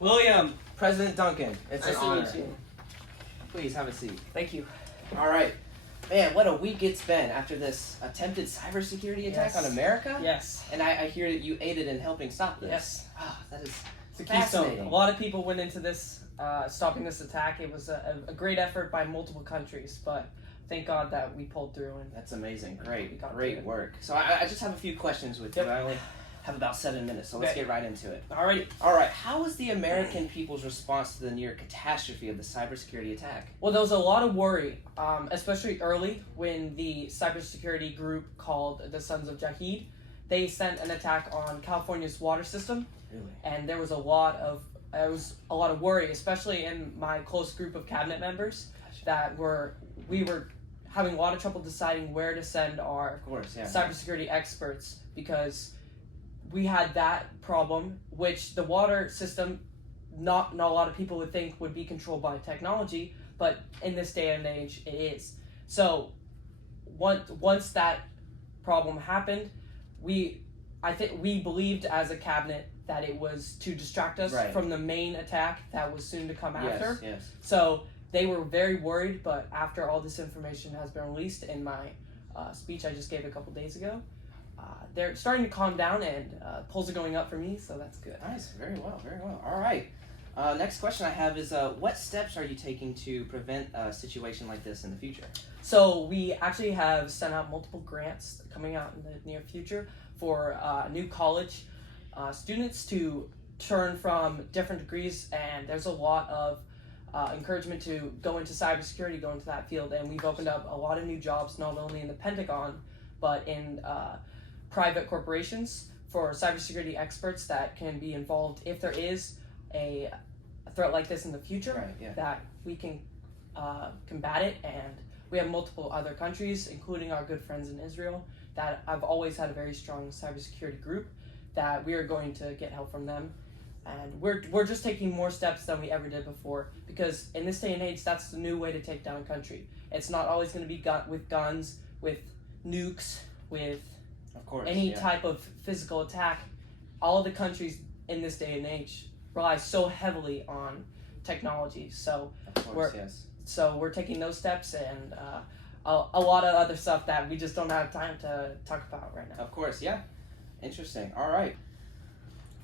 William, President Duncan, it's Nice an to honor. meet you. Please have a seat. Thank you. All right. Man, what a week it's been after this attempted cybersecurity attack on America. Yes. And I hear that you aided in helping stop this. Yes. Oh, that is It's a keystone. fascinating. A lot of people went into this, stopping this attack. It was a great effort by multiple countries, but thank God that we pulled through. And That's amazing. we Great. got Great through it. work. So I just have a few questions with you. Yep. I only have about 7 minutes, so let's Okay. get right into it. Alrighty. All right. How was the American people's response to the near catastrophe of the cybersecurity attack? Well, there was a lot of worry, especially early when the cybersecurity group called the Sons of Jahid, they sent an attack on California's water system, Really? and there was a lot of worry, especially in my close group of cabinet members, that we were having a lot of trouble deciding where to send our Of course, yeah. cybersecurity experts, because we had that problem, which the water system, not a lot of people would think would be controlled by technology, but in this day and age, it is. So once that problem happened, I think we believed as a cabinet that it was to distract us Right. from the main attack that was soon to come after. Yes. So they were very worried, but after all this information has been released in my speech I just gave a couple days ago, they're starting to calm down, and polls are going up for me, so that's good. Nice. Very well. Very well. All right. Next question I have is, what steps are you taking to prevent a situation like this in the future? So we actually have sent out multiple grants coming out in the near future for new college students to turn from different degrees, and there's a lot of encouragement to go into cybersecurity, go into that field, and we've opened up a lot of new jobs, not only in the Pentagon, but in private corporations for cybersecurity experts that can be involved if there is a threat like this in the future, Right, yeah. that we can combat it. And we have multiple other countries, including our good friends in Israel, that I've always had a very strong cybersecurity group, that we are going to get help from them. And we're just taking more steps than we ever did before, because in this day and age, that's the new way to take down a country. It's not always going to be with guns, with nukes, with Of course. any yeah. type of physical attack. All the countries in this day and age rely so heavily on technology. So Of course, yes. we're taking those steps, and a lot of other stuff that we just don't have time to talk about right now. Of course, yeah. Interesting. All right.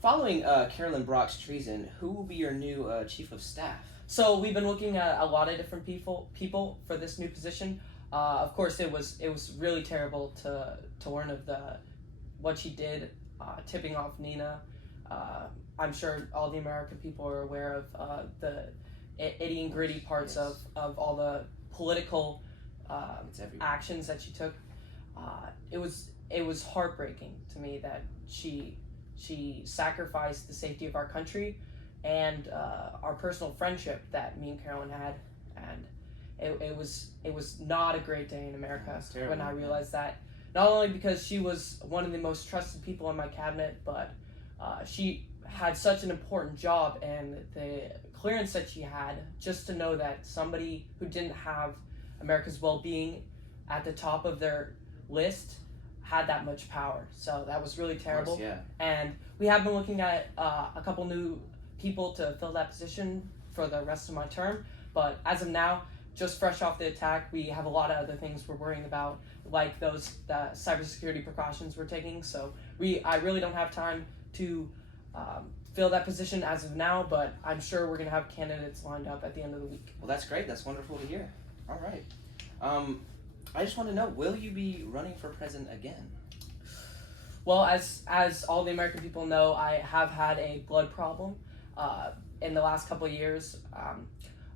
Following Carolyn Brock's treason, who will be your new chief of staff? So we've been looking at a lot of different people for this new position. Of course, it was really terrible to learn of what she did, tipping off Nina. I'm sure all the American people are aware of the itty and gritty parts Yes. of all the political It's everywhere. actions that she took. It was heartbreaking to me that she sacrificed the safety of our country and our personal friendship that me and Carolyn had, and it was not a great day in America It's terrible, when I yeah. realized that. Not only because she was one of the most trusted people in my cabinet, but she had such an important job, and the clearance that she had, just to know that somebody who didn't have America's well-being at the top of their list had that much power. So that was really terrible. Of course, yeah. And we have been looking at a couple new people to fill that position for the rest of my term. But as of now, just fresh off the attack, we have a lot of other things we're worrying about, like the cybersecurity precautions we're taking. So I really don't have time to fill that position as of now, but I'm sure we're going to have candidates lined up at the end of the week. Well, that's great. That's wonderful to hear. All right. I just want to know, will you be running for president again? Well, as all the American people know, I have had a blood problem in the last couple of years.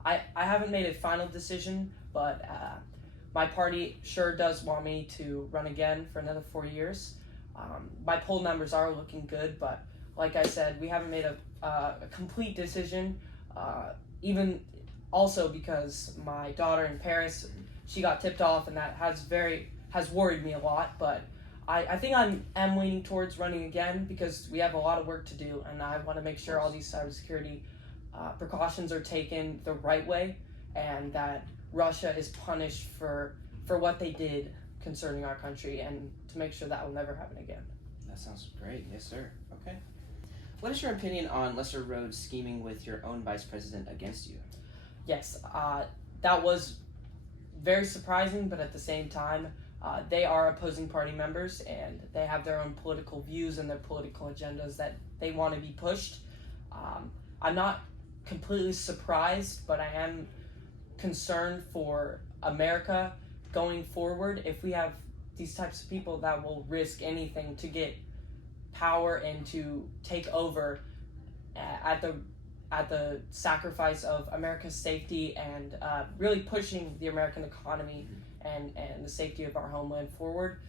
I haven't made a final decision, but my party sure does want me to run again for another 4 years. My poll numbers are looking good, but like I said, we haven't made a complete decision, even also because my daughter in Paris, she got tipped off, and that has worried me a lot. But I think I'm leaning towards running again, because we have a lot of work to do, and I want to make sure all these cybersecurity precautions are taken the right way, and that Russia is punished for what they did concerning our country, and to make sure that will never happen again. That sounds great. Yes, sir. Okay. What is your opinion on Lesser Rhodes scheming with your own vice president against you? Yes, that was very surprising, but at the same time, they are opposing party members and they have their own political views and their political agendas that they want to be pushed. I'm not completely surprised, but I am concerned for America going forward if we have these types of people that will risk anything to get power and to take over at the sacrifice of America's safety and really pushing the American economy and the safety of our homeland forward.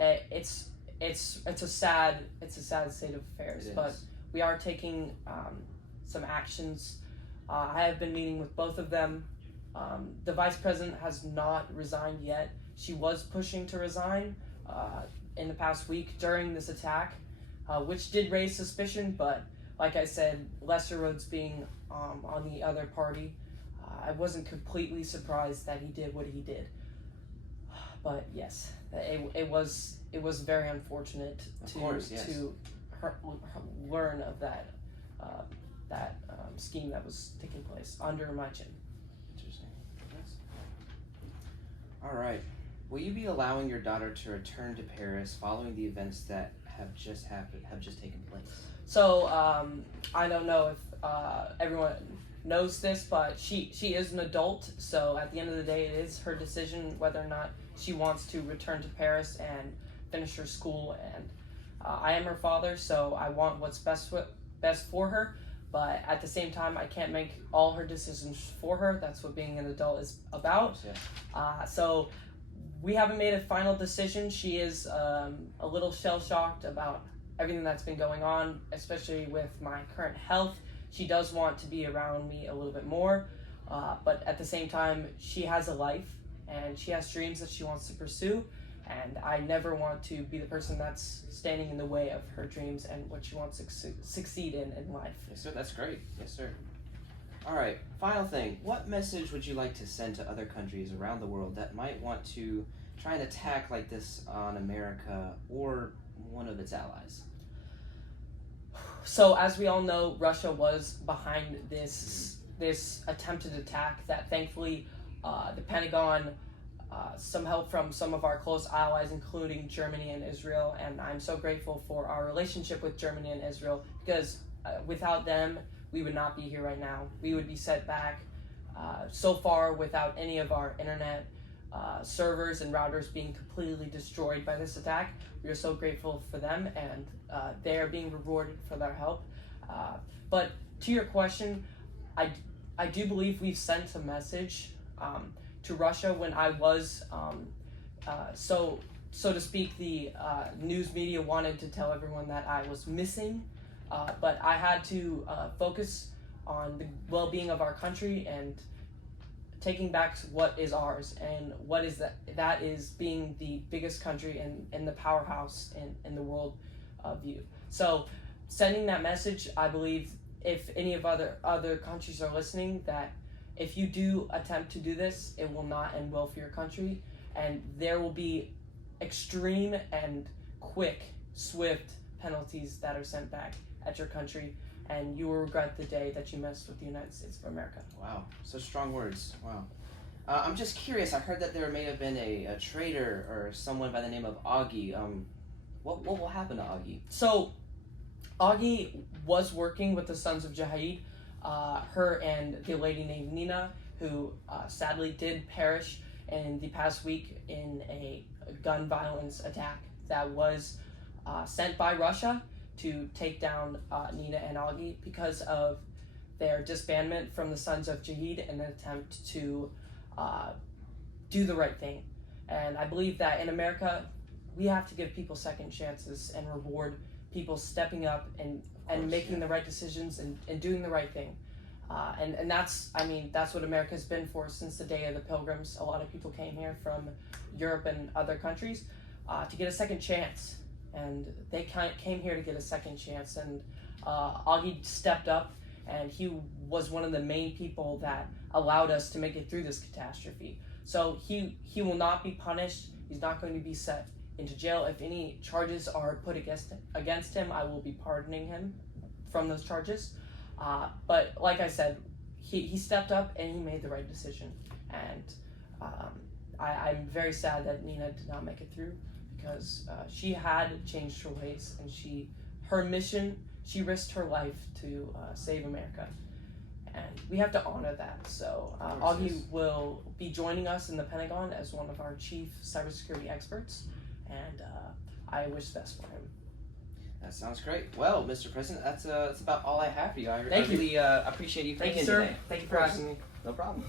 It's a sad state of affairs, but we are taking some actions. I have been meeting with both of them. The vice president has not resigned yet. She was pushing to resign in the past week during this attack, which did raise suspicion, but like I said, Lesser Rhodes being on the other party, I wasn't completely surprised that he did what he did. But yes, it was very unfortunate to learn of that scheme that was taking place under my chin. Interesting. All right. Will you be allowing your daughter to return to Paris following the events that have just taken place? So I don't know if everyone knows this, but she is an adult. So at the end of the day, it is her decision whether or not she wants to return to Paris and finish her school. And I am her father, so I want what's best for her. But at the same time, I can't make all her decisions for her. That's what being an adult is about. So we haven't made a final decision. She is a little shell-shocked about everything that's been going on, especially with my current health. She does want to be around me a little bit more, but at the same time, she has a life and she has dreams that she wants to pursue, and I never want to be the person that's standing in the way of her dreams and what she wants to succeed in life. Yes, sir. That's great. Yes, sir. All right. Final thing. What message would you like to send to other countries around the world that might want to try an attack like this on America or one of its allies? So as we all know, Russia was behind this attempted attack that thankfully the Pentagon, some help from some of our close allies, including Germany and Israel, and I'm so grateful for our relationship with Germany and Israel, because without them, we would not be here right now. We would be set back so far without any of our internet servers and routers being completely destroyed by this attack. We are so grateful for them, and they are being rewarded for their help. But to your question, I do believe we've sent a message to Russia when I was, so to speak, the news media wanted to tell everyone that I was missing, but I had to focus on the well-being of our country and taking back what is ours, and what is that is being the biggest country and the powerhouse in the world view. So sending that message, I believe if any of other countries are listening, that if you do attempt to do this, it will not end well for your country, and there will be extreme and quick, swift penalties that are sent back at your country, and you will regret the day that you messed with the United States of America. Wow, such strong words. Wow. I'm just curious, I heard that there may have been a traitor or someone by the name of Augie. What will happen to Augie? So, Augie was working with the Sons of Jihad, her and the lady named Nina, who sadly did perish in the past week in a gun violence attack that was sent by Russia to take down Nina and Augie because of their disbandment from the Sons of Jihad in an attempt to do the right thing. And I believe that in America, we have to give people second chances and reward people stepping up and making the right decisions and doing the right thing. And that's what America's been for since the day of the Pilgrims. A lot of people came here from Europe and other countries to get a second chance. And they came here to get a second chance. And Augie stepped up, and he was one of the main people that allowed us to make it through this catastrophe. So he will not be punished. He's not going to be set into jail. If any charges are put against him, I will be pardoning him from those charges. But like I said, he stepped up and he made the right decision. And I'm very sad that Nina did not make it through, because she had changed her ways, and her mission, she risked her life to save America. And we have to honor that. So Augie will be joining us in the Pentagon as one of our chief cybersecurity experts, and I wish the best for him. That sounds great. Well, Mr. President, that's about all I have for you. I Thank you. really appreciate you coming in sir. today. Thank you for asking me. No problem.